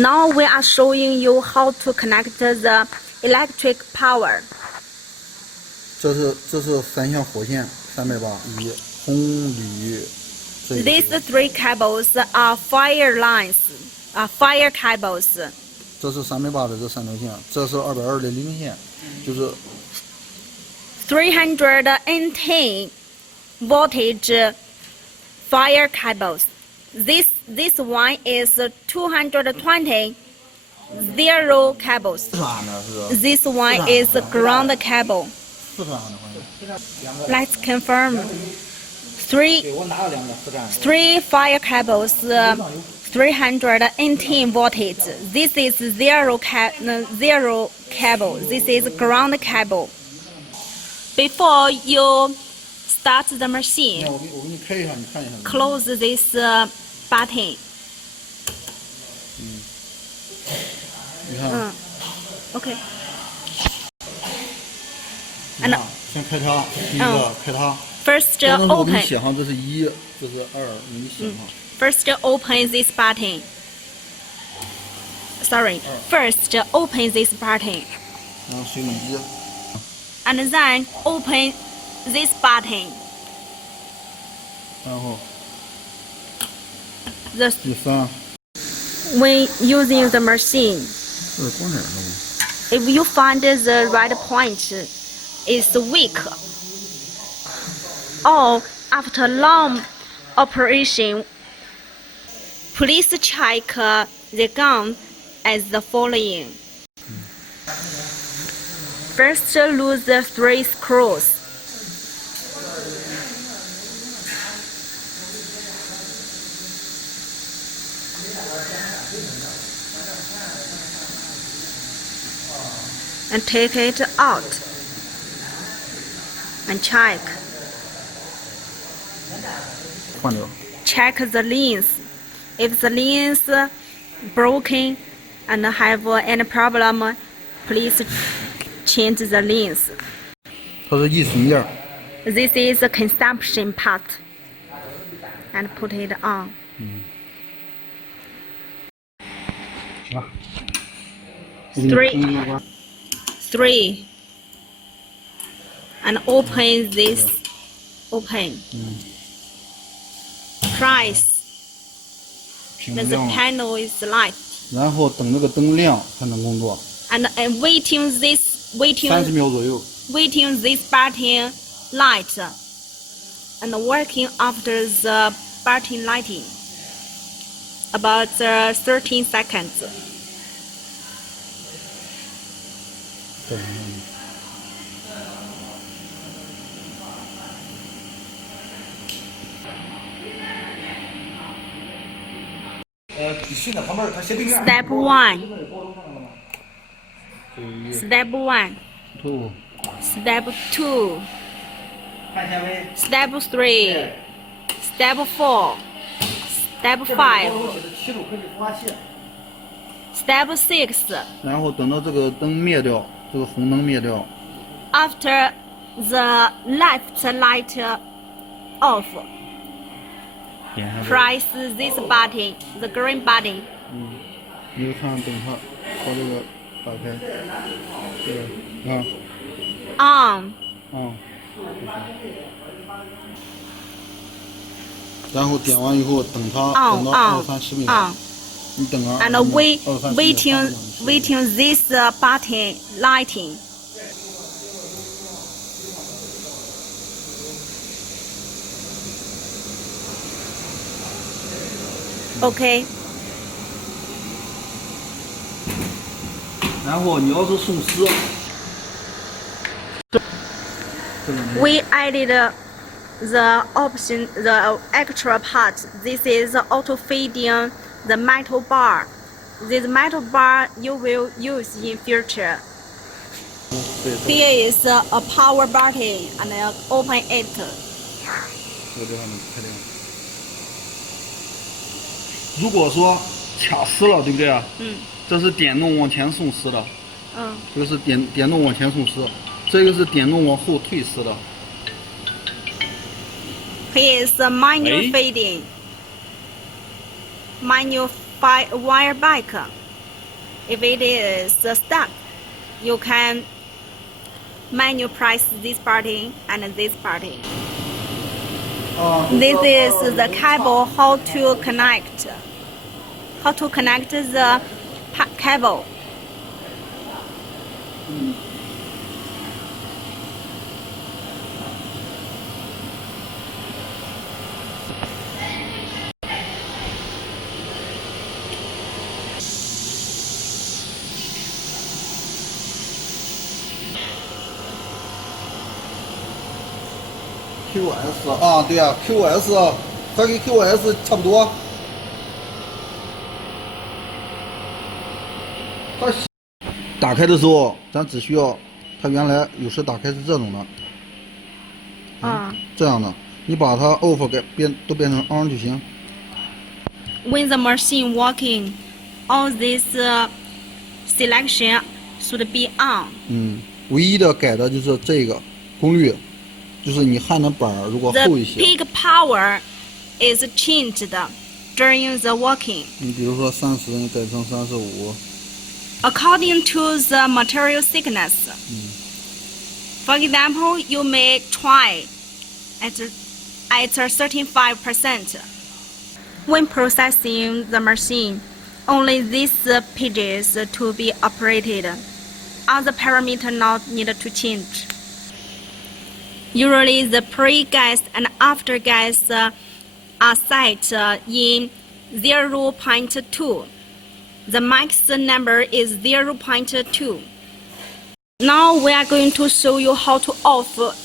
Now we are showing you how to connect the electric power. 这是三项火线，380，红绿。These three cables are fire lines, fire cables. 这是380的这3条线，这是220的零线，就是310 voltage fire cables. This one is 220 zero cables. This one is ground cable. Let's confirm. Three fire cables, 310 voltage. This is zero cable. This is ground cable. Before you start the machine, close this button. 你看OK. 先开它，第一个开它。First 我给你 open. 写上，这是1，这是2，你写上。First open this button. Sorry. First open this button. 然后水冷机。And then open this button. 然后 The 第3。when using the machine, 这是光点了吗？ if you find the right point is weak, or after long operation, please check the gun as the following. First, lose the 3 screws. And take it out and check. 换掉。 Check the lens. If the lens broken and have any problem, please change the lens. 它是易损件。 This is the consumption part. And put it on. 行吧。 3. And open this. Open. Press. 屏 The 亮了， panel is light. 然后等这个灯亮才能工作。And waiting 30秒左右。 this button light and working after the button lighting about 13 seconds. 等。Step 1. Step 1. 2。 Step 2. Step 3. Step 4. Step 5. Step 6. 然后等到这个灯灭掉，这个红灯灭掉。 After the left light off, 点下去。 press this button, the green button. 你就看等它把这个打开，这个啊。 On. 然后点完以后，等它等到20-30秒， On. 你等啊。And waiting this button lighting. Okay. 然后你要是送湿， We added the option, the extra part. This is auto feeding the metal bar. This metal bar you will use in future. Here is a power button and open it. 这个地方你开亮。如果说卡湿了，对不对啊？这是点动往前送湿的。这个是点动往前送湿，这个是点动往后退湿的。Here is the manual feeding. Manual wire back. if it is stuck, you can manual press this button and this button. This is the cable how to connect the cable. QS 啊，对啊 ，QS 它跟 QS 差不多。它打开的时候，咱只需要，它原来有时打开是这种的，这样的，你把它 off 都变成 on 就行。When the machine working, all this selection should be on. 唯一的改的就是这个功率。就是你焊的板如果厚一些。The peak power is changed during the working. 你比如说30，你改成35。According to the material thickness. For example, you may try at 35%. When processing the machine, only these pages to be operated. Other parameters not needed to change. Usually, the pre-gas and after-gas are set in 0.2. The max number is 0.2. Now we are going to show you how to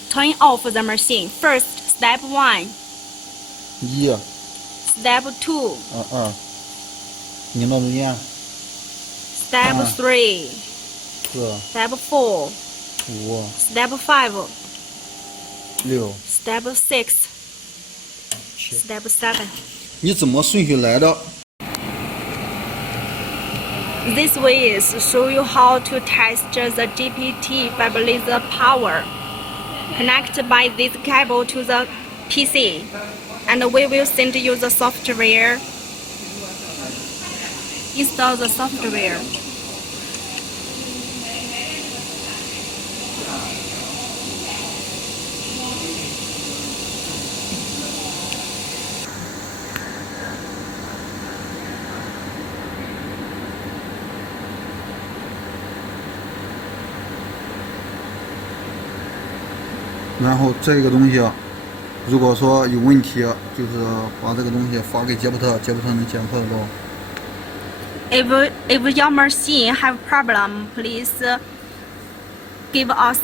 turn off the machine. First, step 1. 1. Step 2. 2. 拧到中间。Step 3. 4. Step 4. 5. Step 5. 6. Step 6. Step 7. 你怎么顺序来的？ This way is show you how to test the GPT laser power. Connect by this cable to the PC, and we will send you the software. Install the software. 然后这个东西，如果说有问题，就是把这个东西发给杰伯特，杰伯特能检测到。If your machine have problem, please give us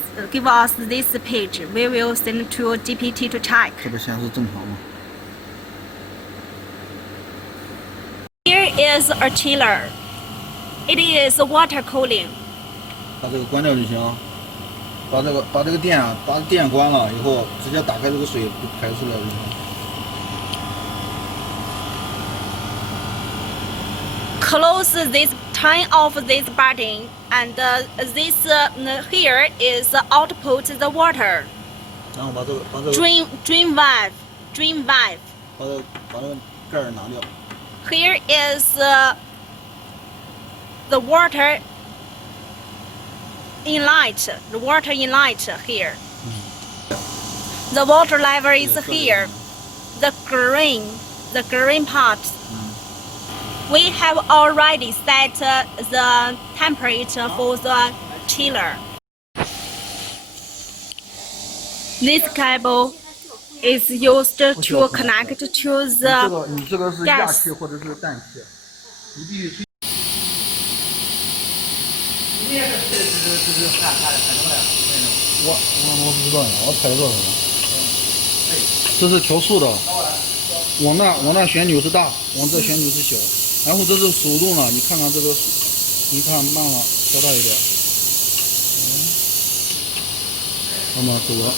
this page. We will send to GPT to check. 这不显示正常吗？ Here is a chiller. It is water cooling. 把这个关掉就行。把这个电关了以后，直接打开这个水就排出来就行。 Close this, turn off this button, and this here is output the water. 然后把这个 Drain valve. 把这个盖儿拿掉。 Here is the water inlet. The water inlet here. The water level is here. The green part. We have already set the temperature for the chiller. This cable is used to connect to the 你这个是氩气或者是氮气，你必须。我不知道呀，我猜多少呢？这是调速的，往那旋钮是大，往这旋钮是小。 然后这是手动的，你看看这个，你看慢了，调大一点。慢慢走了，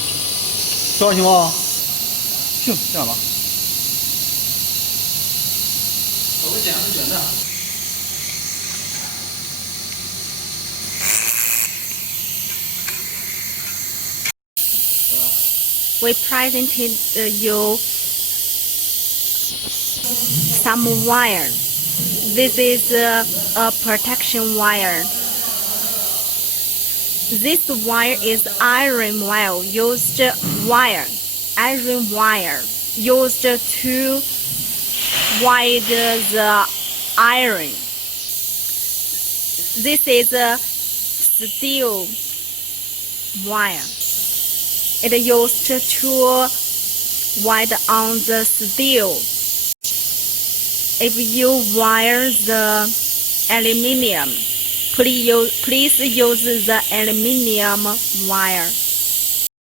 这样行吗？行，这样吧。我们剪是卷的。We presented you some wire. This is a protection wire. This wire is iron wire used to wire the iron. This is a steel wire. It used to wire on the steel. If you wire the aluminium, please use the aluminium wire.